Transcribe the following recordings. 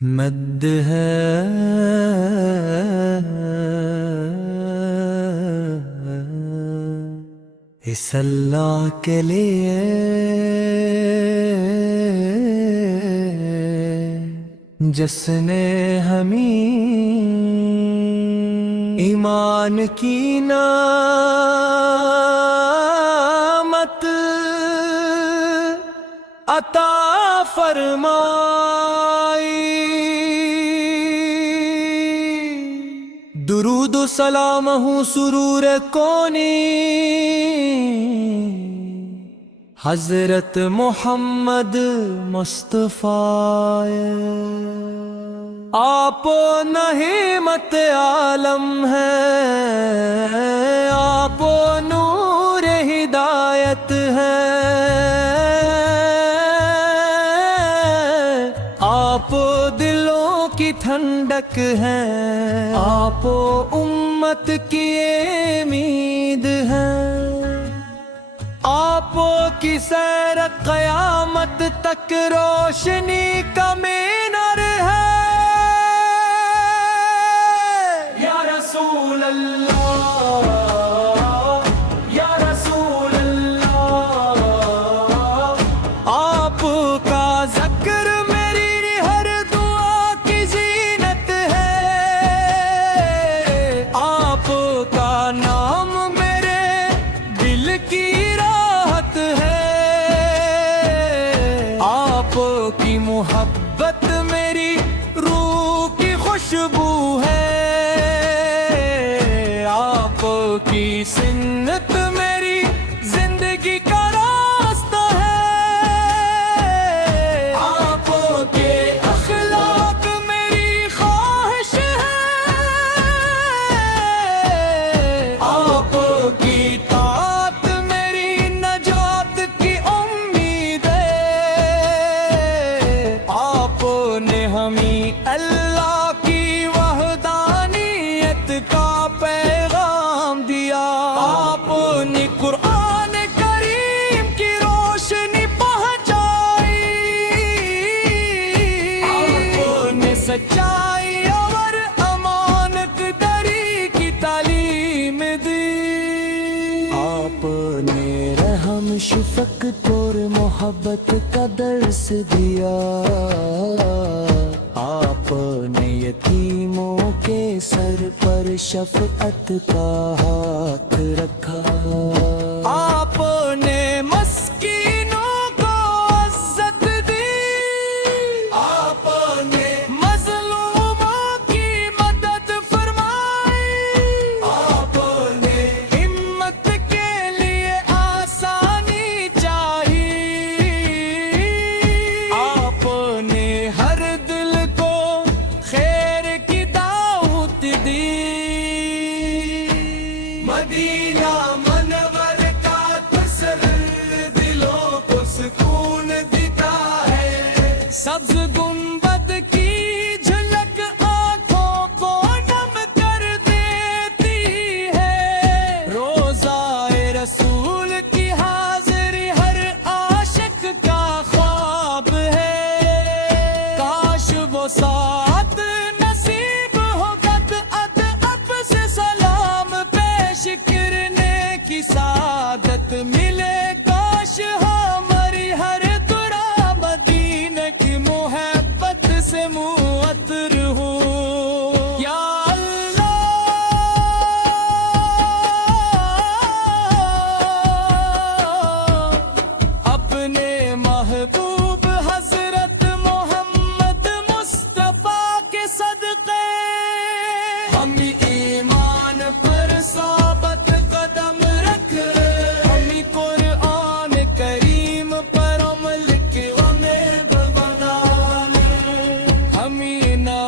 مد ہے اس اللہ کے لیے جس نے ہمیں ایمان کی نعمت عطا فرمائی۔ درود و سلام ہوں سرور کونی حضرت محمد مصطفیٰ، آپ نعمت عالم ہے، آپ نور ہدایت ہے، آپ دلوں کی ٹھنڈک ہے، آپ امت کی امید ہے، آپ کی سیر قیامت تک روشنی کا مینار ہے۔ یا رسول اللہ، یا رسول اللہ، آپ کا ذکر میری ہر دعا کی زینت ہے، آپ کا نام میرے دل کی کی محبت میری روح کی خوشبو ہے، آپ کی سنت میری زندگی کا راستہ ہے، آپ کے اخلاق میری خواہش ہے، آپ کی طاعت میری نجات کی امید ہے، آپ نے ہمیں اللہ کی وحدانیت کا پیغام دیا، آپ نے قرآن کریم کی روشنی پہنچائی، آپ نے سچائی اور امانت داری کی تعلیم دی، آپ نے رحم شفقت اور محبت کا درس دیا، آپ نے یتیموں کے سر پر شفقت کا ہاتھ رکھا، آپ نے مسکینوں کو عزت دی، آپ نے مظلوموں کی مدد فرمائی، آپ نے ہمت کے لیے آسانی چاہی، آپ نے ہر دل کو خیر کی دعوت دی، مدینہ منور کا تسل دلوں کو سکون دیتا ہے، سبز گنبد کی جھلک آنکھوں کو نم کر دیتی ہے، روضہ رسول کی حاضری ہر عاشق کا خواب ہے، کاش وہ ساتھ نصیب ہو قد ادب سے سلام پیش کرنے کی سعادت ملے، کاش ہماری ہر دعا مدینہ کی محبت سے معطر ہو۔ یا اللہ اپنے محبوب حضرت محمد مصطفیٰ کے صدقے ہمیں ایمان پر ثابت قدم رکھ، ہمیں قرآن کریم پر عمل کے امید بنا، ہمیں نہ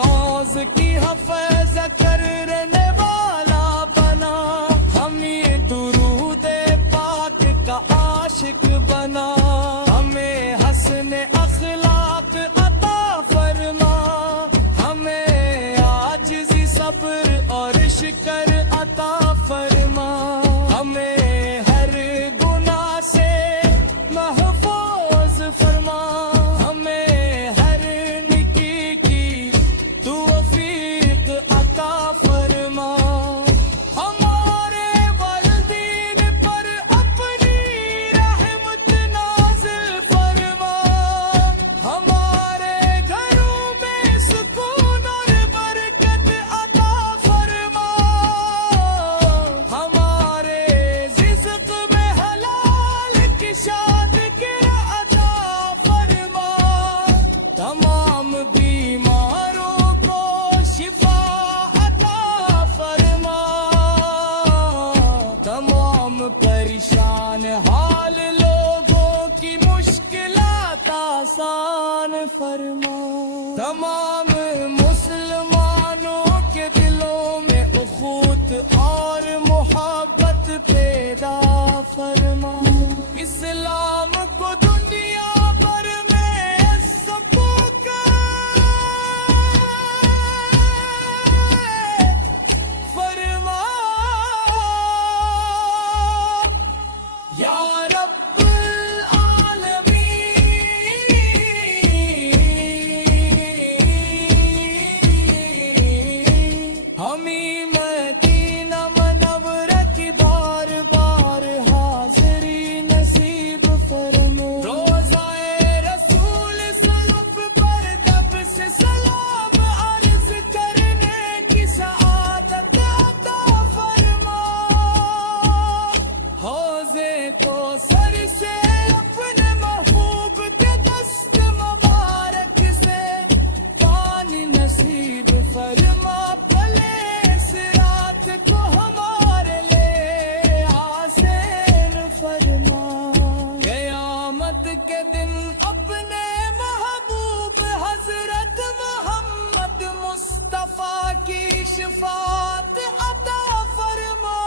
شفاعت عطا فرما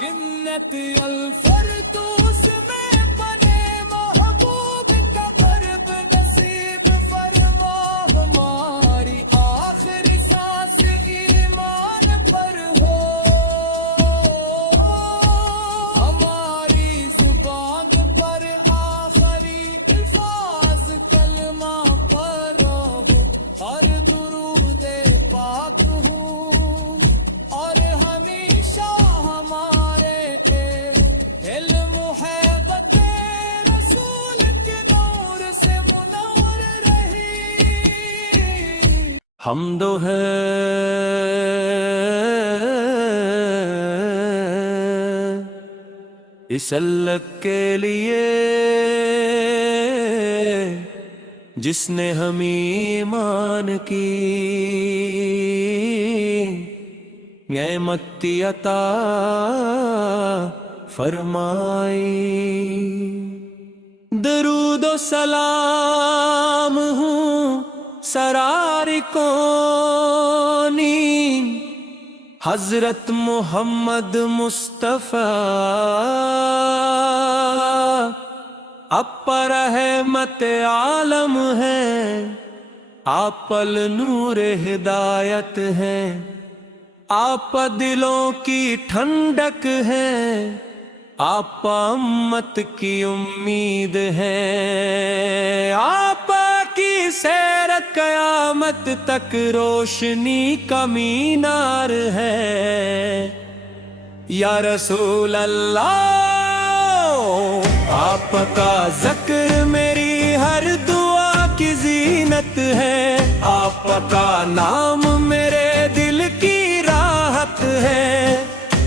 جنت الفردوس میں بنے محبوب کا غرب نصیب فرما ہماری آخری سانس ایمان پر ہو ہماری زبان پر آخری الفاظ کلمہ پر ہو ہر درود پاک ہو اور ہمیشہ ہمارے علم محبت رسول کے نور سے منور رہی حمد ہے اس اللہ کے لیے جس نے ہمیں ایمان کی نعمت عطا فرمائی درود و سلام ہوں سرار کونین حضرت محمد مصطفیٰ آپ رحمت عالم ہے آپ نور ہدایت ہے آپ دلوں کی ٹھنڈک ہے آپ امت کی امید ہے آپ کی سیرت قیامت تک روشنی کا مینار ہے یا رسول اللہ آپ کا ذکر میری ہر دعا کی زینت ہے آپ کا نام میرے دل کی راحت ہے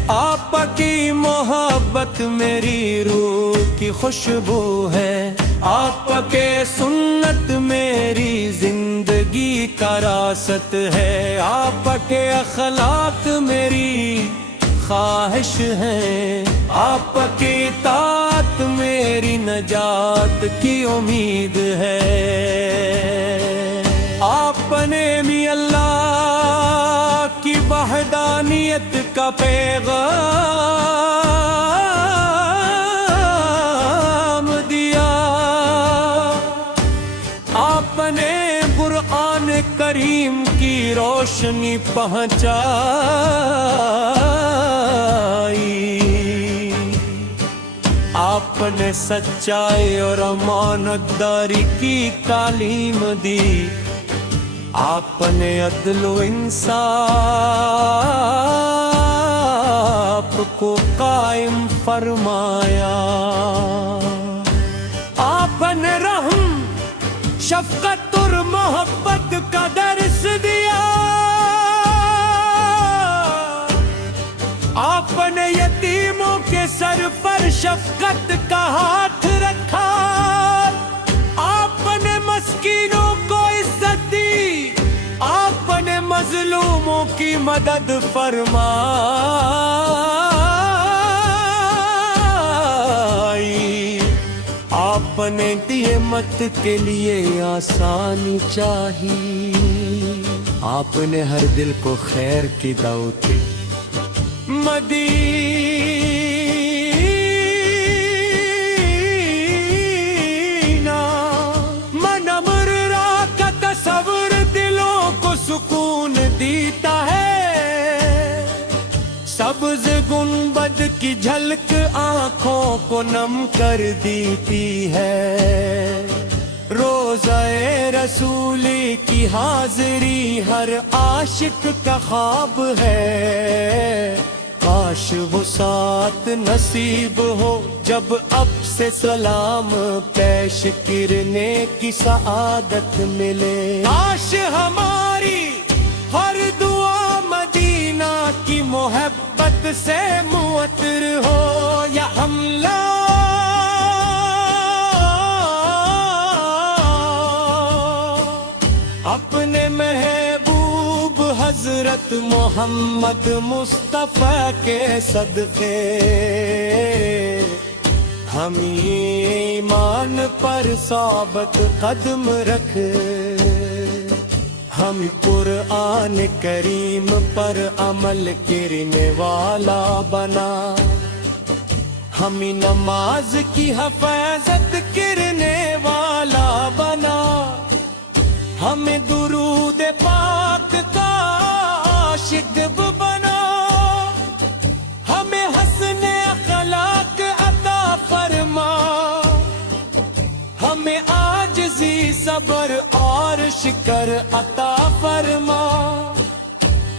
آپ کی محبت میری روح کی خوشبو ہے آپ کے سنت میری زندگی کا راست ہے آپ کے اخلاق میری خواہش ہے آپ کی اطاعت میری نجات کی امید ہے آپ نے بھی اللہ کی وحدانیت کا پیغام دیا آپ نے قرآن کریم کی روشنی پہنچائی آپ نے سچائی اور امانت داری کی تعلیم دی آپ نے عدل و انصاف کو قائم فرمایا آپ نے رحم شفقت اور محبت کا درس دیا آپ نے یتیموں کے سر پر شفقت کا ہاتھ رکھا آپ نے مسکینوں کو عزت دی آپ نے مظلوموں کی مدد فرمائی آپ نے نعمت کے لیے آسانی چاہی آپ نے ہر دل کو خیر کی دعوت دی مدینہ منور را کا تصور دلوں کو سکون دیتا ہے سبز گنبد کی جھلک آنکھوں کو نم کر دیتی ہے روضہ رسولی کی حاضری ہر عاشق کا خواب ہے کاش وہ ساتھ نصیب ہو جب اب سے سلام پیش کرنے کی سعادت ملے کاش ہماری ہر دعا مدینہ کی محبت سے معطر ہو یا حملہ اپنے محبوب حضرت محمد مصطفیٰ کے صدقے ہم ایمان پر ثابت قدم رکھ ہم قرآن کریم پر عمل کرنے والا بنا، ہمیں نماز کی حفاظت کرنے والا بنا، ہمیں درود پاک کا عاشق بنا، ہمیں حسن اخلاق عطا فرما، ہمیں عاجزی صبر اور شکر عطا فرما،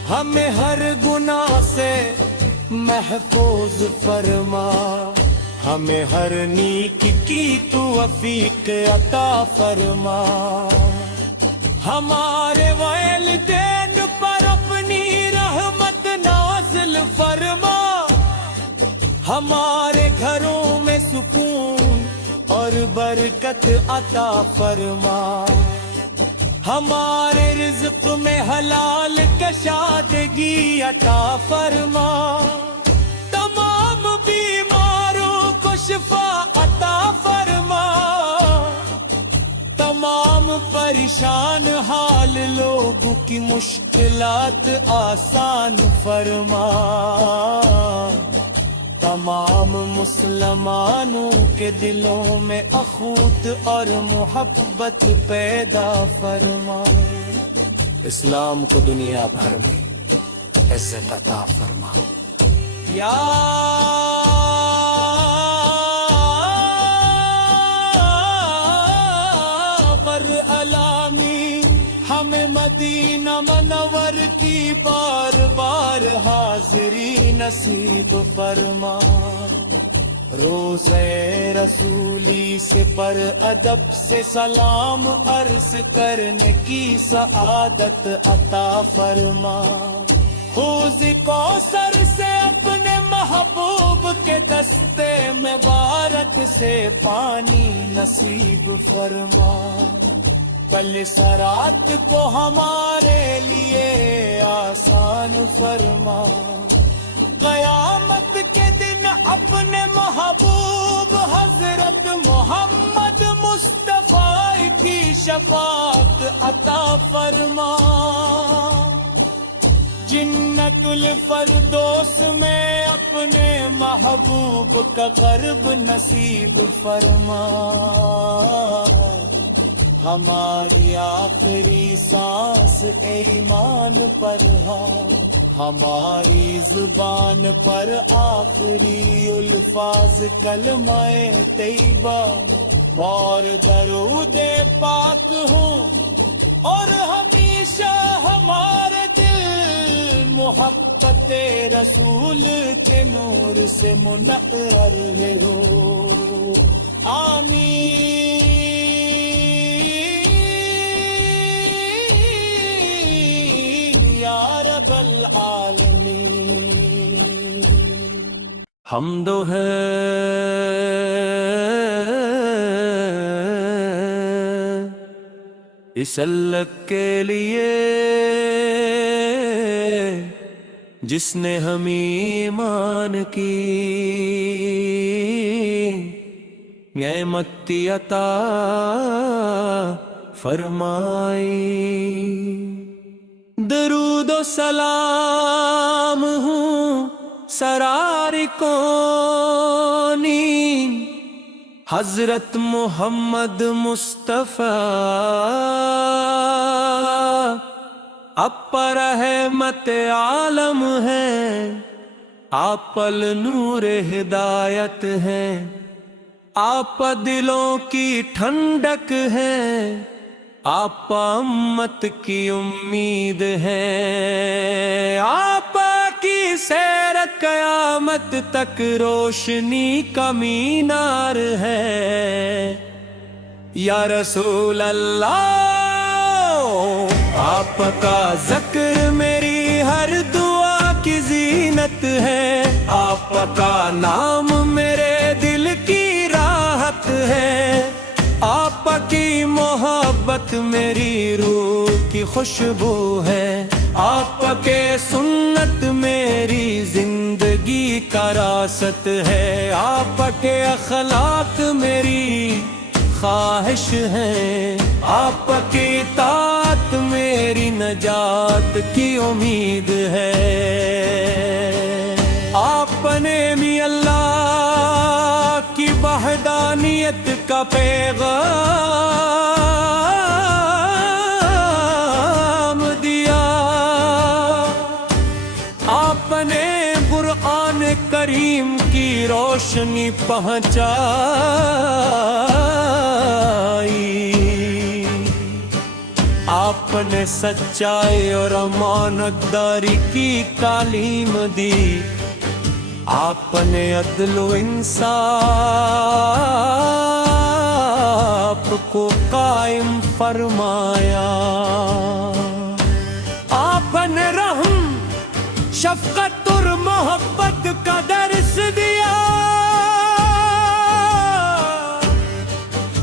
ہمیں ہر گناہ سے محفوظ فرما، ہمیں ہر نیک کی توفیق عطا فرما، ہمارے والدین پر اپنی رحمت نازل فرما، ہمارے گھروں میں سکون اور برکت عطا فرما، ہمارے رزق میں حلال کشادگی عطا فرما، تمام بیماروں کو شفا عطا فرما، تمام پریشان حال لوگوں کی مشکلات آسان فرما، تمام مسلمانوں کے دلوں میں اخوت اور محبت پیدا فرما، اسلام کو دنیا بھر میں عزت عطا فرما، یا ہمیں مدینہ منور کی بار بار حاضری نصیب فرما، روضہ رسولی سے پر ادب سے سلام عرض کرنے کی سعادت عطا فرما، حوض کوثر سے اپنے محبوب کے دستے مبارک سے پانی نصیب فرما، پل صراط کو ہمارے لیے آسان فرما، قیامت کے دن اپنے محبوب حضرت محمد مصطفیٰ کی شفاعت عطا فرما، جنت الفردوس میں اپنے محبوب کا قرب نصیب فرما، ہماری آخری سانس ایمان پر ہو، ہماری زبان پر آخری الفاظ کلمہ طیبہ اور درود پاک ہوں، اور ہمیشہ ہمارے دل محبت رسول کے نور سے منقر ہو، آمین یا رب العالمین۔ حمد ہے اس اللہ کے لیے جس نے ہمیں ایمان کی نعمت عطا فرمائی، درود و سلام ہوں سرار کونی حضرت محمد مصطفیٰ، آپ رحمت عالم ہے، آپ نور ہدایت ہے، آپ دلوں کی ٹھنڈک ہے، آپ امت کی امید ہے، آپ کی سیر قیامت تک روشنی کا مینار ہے، یا رسول اللہ آپ کا ذکر میری ہر دعا کی زینت ہے، آپ کا نام میرے دل کی راحت ہے، آپ کی محبت میری روح کی خوشبو ہے، آپ کے سنت میری زندگی کا راست ہے، آپ کے اخلاق میری خواہش ہے، آپ کی اطاعت ذات میری نجات کی امید ہے۔ آپ نے بھی اللہ کی وحدانیت کا پیغام دیا، آپ نے قرآن کریم کی روشنی پہنچائی، آپ نے سچائی اور امانت داری کی تعلیم دی، آپ نے عدل و انصاف کو قائم فرمایا، آپ نے رحم، شفقت اور محبت کا درس دیا،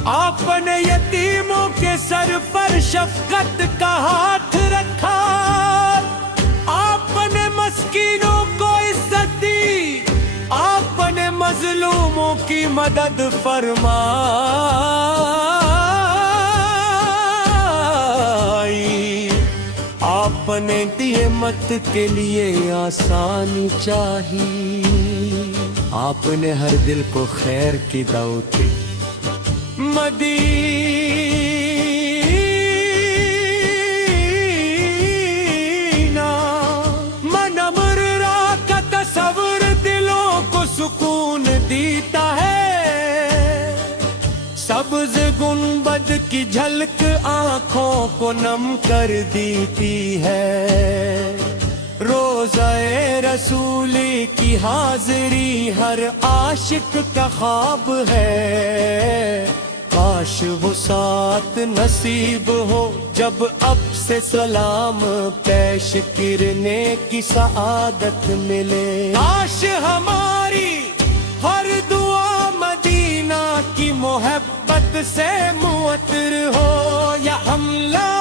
آپ نے یتیموں کے سر پر شفقت کا ہاتھ رکھا، آپ نے مسکینوں کو عزت دی، آپ نے مظلوموں کی مدد فرمائی، آپ نے نعمت کے لیے آسانی چاہی، آپ نے ہر دل کو خیر کی دعوت دی۔ مدینہ منورہ کا تصور دلوں کو سکون دیتا ہے، سبز گنبد کی جھلک آنکھوں کو نم کر دیتی ہے، روضہ رسولی کی حاضری ہر عاشق کا خواب ہے، کاش وہ ساتھ نصیب ہو جب اب سے سلام پیش کرنے کی سعادت ملے، کاش ہماری ہر دعا مدینہ کی محبت سے معطر ہو، یا حملہ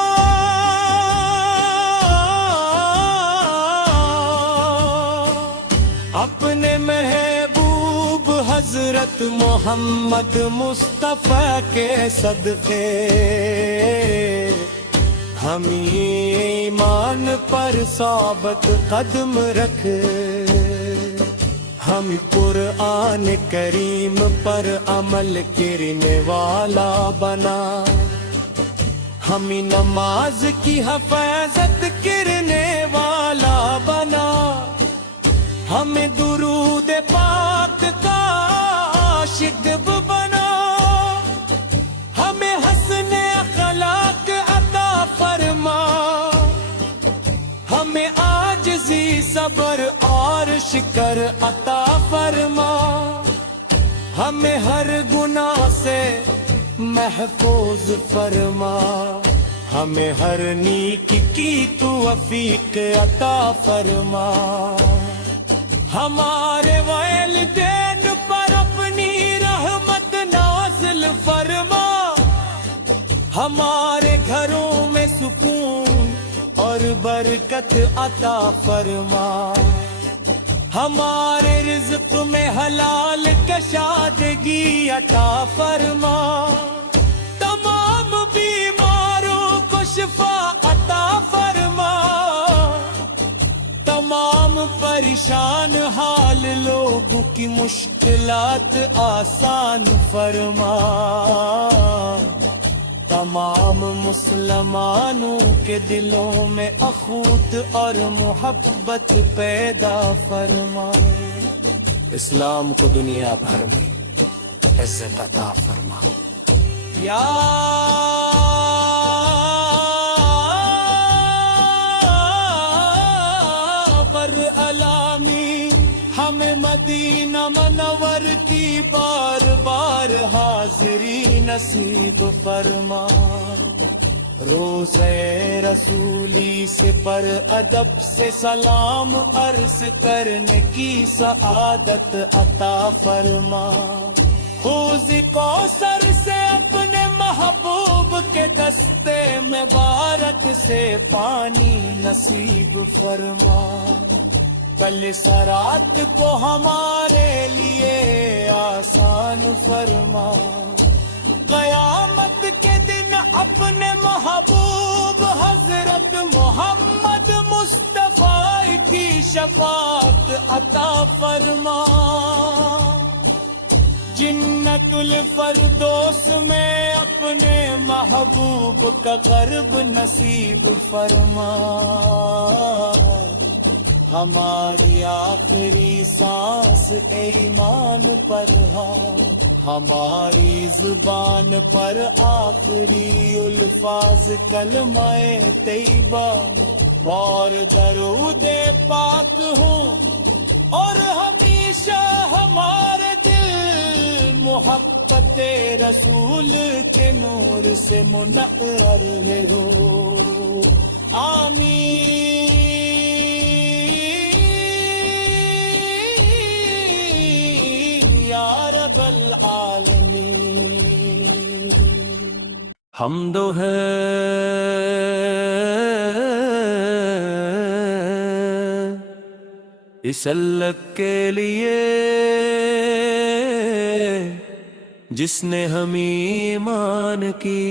اپنے محبوب حضرت محمد مصطفیٰ کے صدقے، ہم ایمان پر ثابت قدم رکھ، ہم قرآن کریم پر عمل کرنے والا بنا، ہم نماز کی حفاظت کرنے والا بنا، ہمیں درود پاک کا عاشق بنا، ہمیں حسن اخلاق عطا فرما، ہمیں عاجزی صبر اور شکر عطا فرما، ہمیں ہر گناہ سے محفوظ فرما، ہمیں ہر نیک کی توفیق عطا فرما، ہمارے والدین پر اپنی رحمت نازل فرما، ہمارے گھروں میں سکون اور برکت عطا فرما، ہمارے رزق میں حلال کشادگی عطا فرما، تمام بیماروں کو شفا عطا فرما، تمام پریشان حال لوگوں کی مشکلات آسان فرما، تمام مسلمانوں کے دلوں میں اخوت اور محبت پیدا فرما، اسلام کو دنیا بھر میں عزت عطا فرما، یا ہمیں مدینہ منور کی بار بار حاضری نصیب فرما، روضہ رسولی سے پر ادب سے سلام عرض کرنے کی سعادت عطا فرما، حوض کوثر سے اپنے محبوب کے دستے مبارک سے پانی نصیب فرما، کل صراط کو ہمارے لیے آسان فرما، قیامت کے دن اپنے محبوب حضرت محمد مصطفیٰ کی شفاعت عطا فرما، جنت الفردوس میں اپنے محبوب کا قرب نصیب فرما، ہماری آخری سانس ایمان پر ہو، ہماری زبان پر آخری الفاظ کلمہ طیبہ اور درود پاک ہوں، اور ہمیشہ ہمارے دل محبت رسول کے نور سے منور ہو، آمین یا رب العالمین۔ حمد ہے اس اللہ کے لیے جس نے ہمیں ایمان کی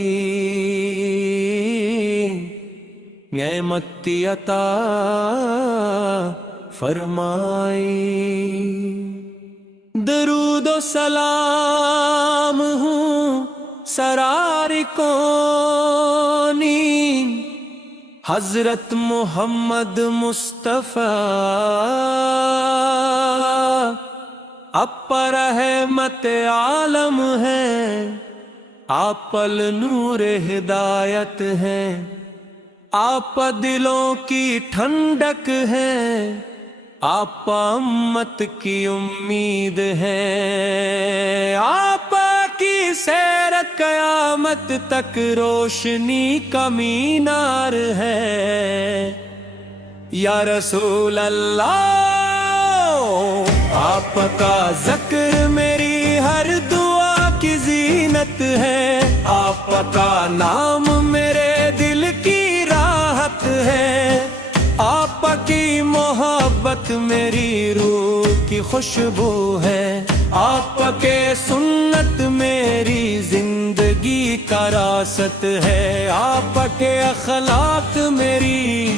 نعمت عطا فرمائی، درود و سلام ہوں سرار کونی حضرت محمد مصطفیٰ، آپ رحمت عالم ہے، آپ نور ہدایت ہے، آپ دلوں کی ٹھنڈک ہے، آپ امت کی امید ہے، آپ کی سیر قیامت تک روشنی کا مینار ہے، یا رسول اللہ آپ کا ذکر میری ہر دعا کی زینت ہے، آپ کا نام میرے دل کی راحت ہے، آپ کی محبت میری روح کی خوشبو ہے، آپ کے سنت میری زندگی کا راست ہے، آپ کے اخلاق میری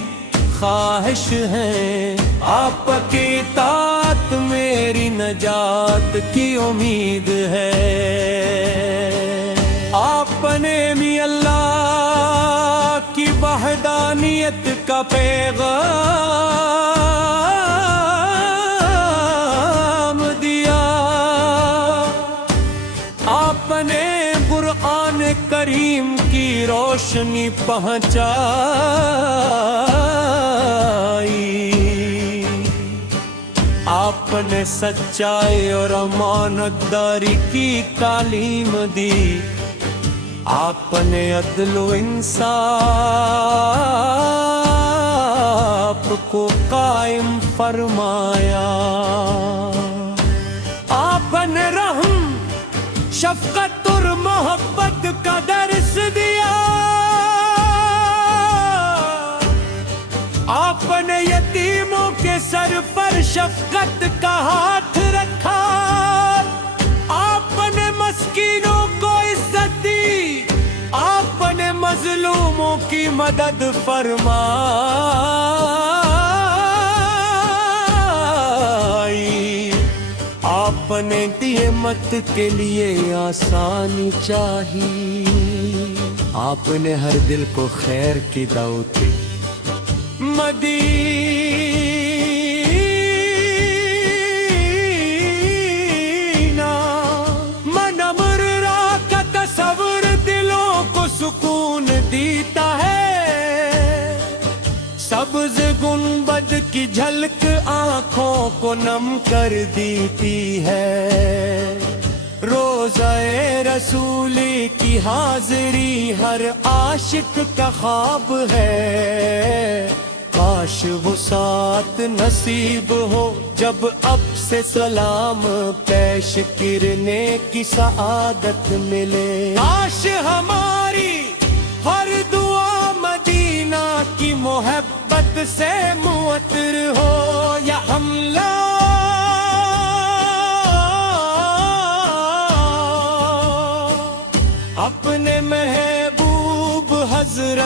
خواہش ہے، آپ کی اطاعت میری نجات کی امید ہے، آپ نے بھی اللہ کی وحدانیت کا پیغام دیا، آپ نے قرآن کریم کی روشنی پہنچائی، آپ نے سچائی اور امانت داری کی تعلیم دی، آپ نے عدل و انصاف کو قائم فرمایا، آپ نے رحم شفقت اور محبت کا درس دیا، آپ نے یتیموں کے سر پر شفقت کا ہاتھ رکھا، آپ نے مسکینوں کو عزت دی، آپ نے مظلوموں کی مدد فرمائی، آپ نے نعمت کے لیے آسانی چاہی، آپ نے ہر دل کو خیر کی دعوت دی، مدینہ منورہ کا تصور دلوں کو سکون دیتا ہے، سبز گنبد کی جھلک آنکھوں کو نم کر دیتی ہے، روضہ رسولی کی حاضری ہر عاشق کا خواب ہے، کاش وہ ساتھ نصیب ہو جب اب سے سلام پیش کرنے کی سعادت ملے، کاش ہماری ہر دعا مدینہ کی محبت سے معطر ہو، یا حملہ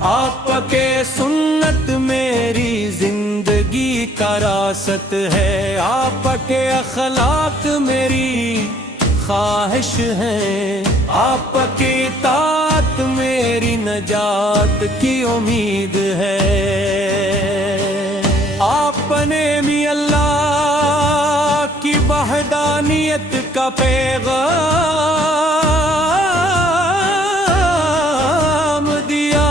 آپ کے سنت میری زندگی کا راست ہے، آپ کے اخلاق میری خواہش ہے، آپ کی اطاعت میری نجات کی امید ہے۔ آپ نے بھی اللہ کی وحدانیت کا پیغام دیا،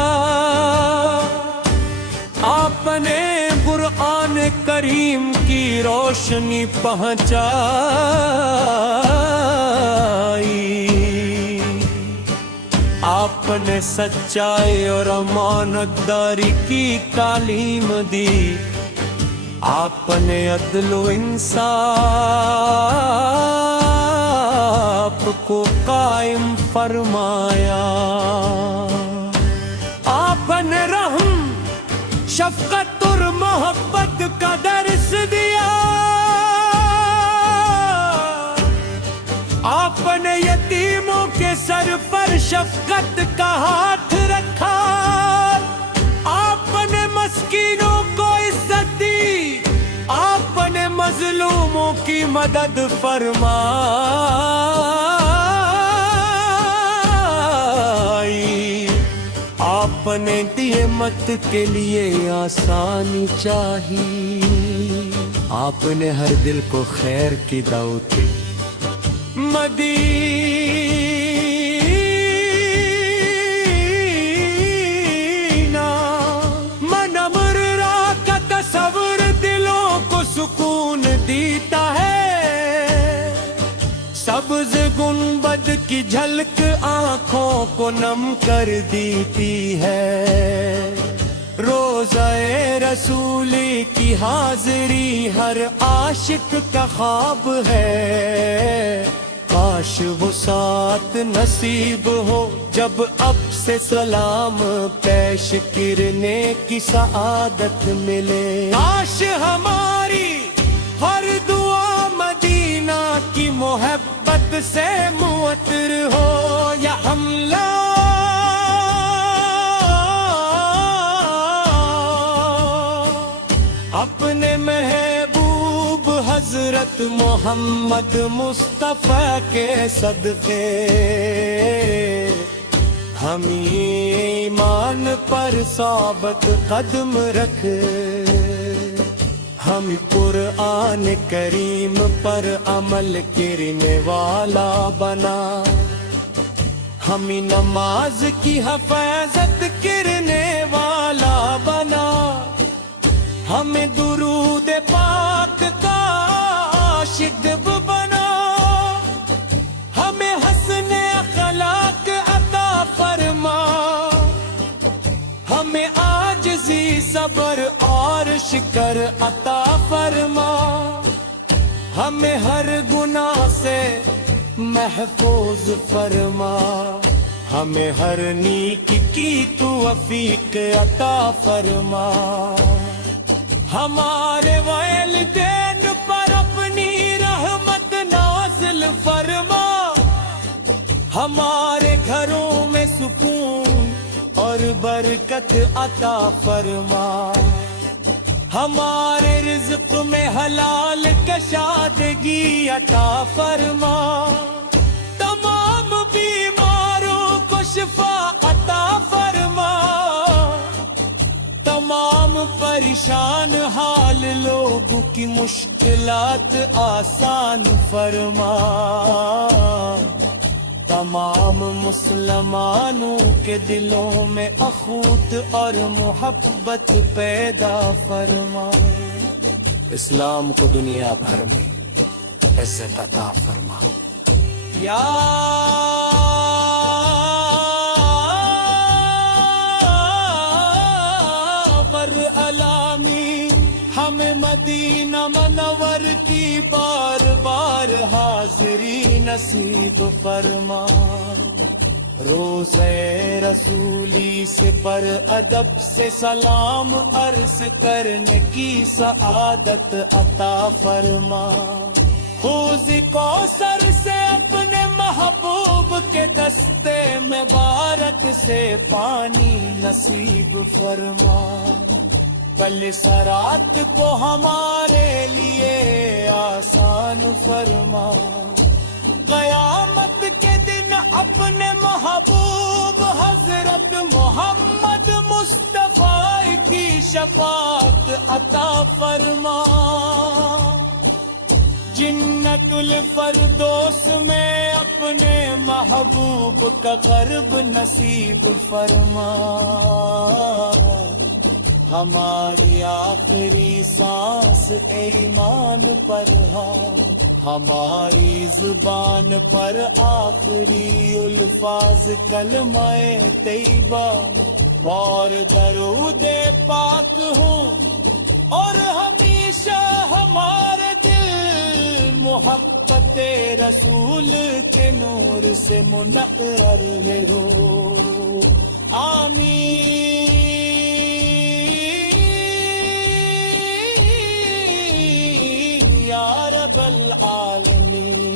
آپ نے قرآن کریم کی روشنی پہنچائی، آپ نے سچائی اور امانت داری کی تعلیم دی، آپ نے عدل و انصاف کو قائم فرمایا، آپ نے رحم شفقت اور محبت کا درس دیا، آپ نے یتیموں کے سر پر شفقت کا ہاتھ رکھا، آپ نے مسکینوں کو عزت دی، آپ نے مظلوموں کی مدد فرمائی، آپ نے نعمت کے لیے آسانی چاہی، آپ نے ہر دل کو خیر کی دعوت دی۔ مدینہ منور را کا تصور دلوں کو سکون دیتا ہے، سبز گنبد کی جھلک آنکھوں کو نم کر دیتی ہے، روضہ رسولی کی حاضری ہر عاشق کا خواب ہے، کاش وہ ساتھ نصیب ہو جب اب سے سلام پیش کرنے کی سعادت ملے، کاش ہماری ہر دعا مدینہ کی محبت سے معطر ہو، یا حملہ اپنے محبوب حضرت محمد مصطفیٰ کے صدقے، ہم ایمان پر ثابت قدم رکھ، ہم قرآن کریم پر عمل کرنے والا بنا، ہم نماز کی حفاظت کرنے والا بنا، ہمیں درود پاک کا عاشق بنا، ہمیں حسن اخلاق عطا فرما، ہمیں عاجزی صبر اور شکر عطا فرما، ہمیں ہر گناہ سے محفوظ فرما، ہمیں ہر نیک کی توفیق عطا فرما، ہمارے والدین پر اپنی رحمت نازل فرما، ہمارے گھروں میں سکون اور برکت عطا فرما، ہمارے رزق میں حلال کشادگی عطا فرما، تمام بیماروں کو شفا عطا فرما، تمام پریشان حال لوگوں کی مشکلات آسان فرما، تمام مسلمانوں کے دلوں میں اخوت اور محبت پیدا فرما، اسلام کو دنیا بھر میں عزت عطا فرما، یا علامی ہمیں مدینہ منور کی بار بار حاضری نصیب فرما، روضہ رسولی سے پر ادب سے سلام عرض کرنے کی سعادت عطا فرما، حوض کوثر سے اپنے محبوب کے دستے مبارک سے پانی نصیب فرما، پل سرات کو ہمارے لیے آسان فرما، قیامت کے دن اپنے محبوب حضرت محمد مصطفیٰ کی شفاعت عطا فرما، جنت الفردوس میں اپنے محبوب کا قرب نصیب فرما، ہماری آخری سانس ایمان پر ہو، ہماری زبان پر آخری الفاظ کلمہ طیبہ اور درود پاک ہوں، اور ہمیشہ ہمارے دل محبت رسول کے نور سے منور ہو، آمین یا رب العالمین۔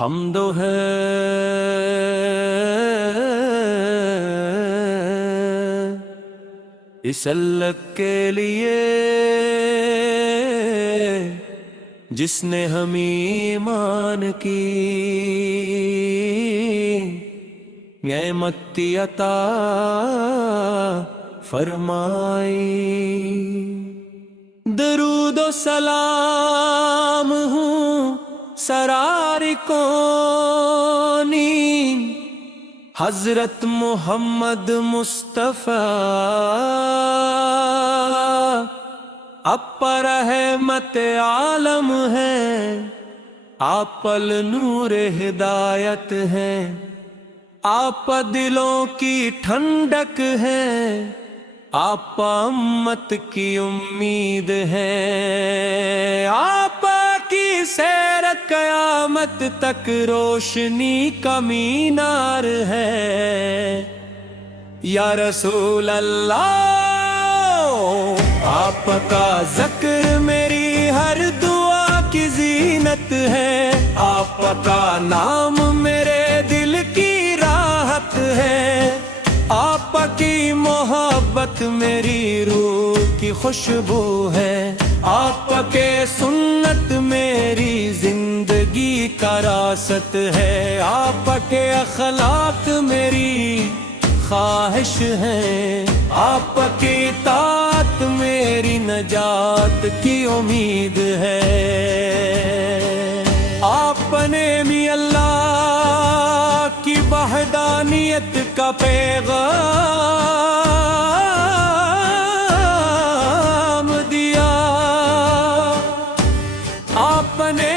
حمد ہے اس اللہ کے لیے جس نے ہمیں ایمان کی نعمت عطا فرمائی، درود و سلام ہوں سرار کونین حضرت محمد مصطفیٰ، آپ رحمت عالم ہے، آپ نور ہدایت ہے، آپ دلوں کی ٹھنڈک ہے، آپ امت کی امید ہے، آپ کی سیر قیامت تک روشنی کا مینار ہے، یا رسول اللہ آپ کا ذکر میری ہر دعا کی زینت ہے، آپ کا نام میرے دل کی راحت ہے، آپ کی محبت میری روح کی خوشبو ہے، آپ کے سنت میری زندگی کا راست ہے، آپ کے اخلاق میری خواہش ہے، آپ کی اطاعت میری نجات کی امید ہے، آپ نے می اللہ کی وحدانیت کا پیغام دیا، آپ نے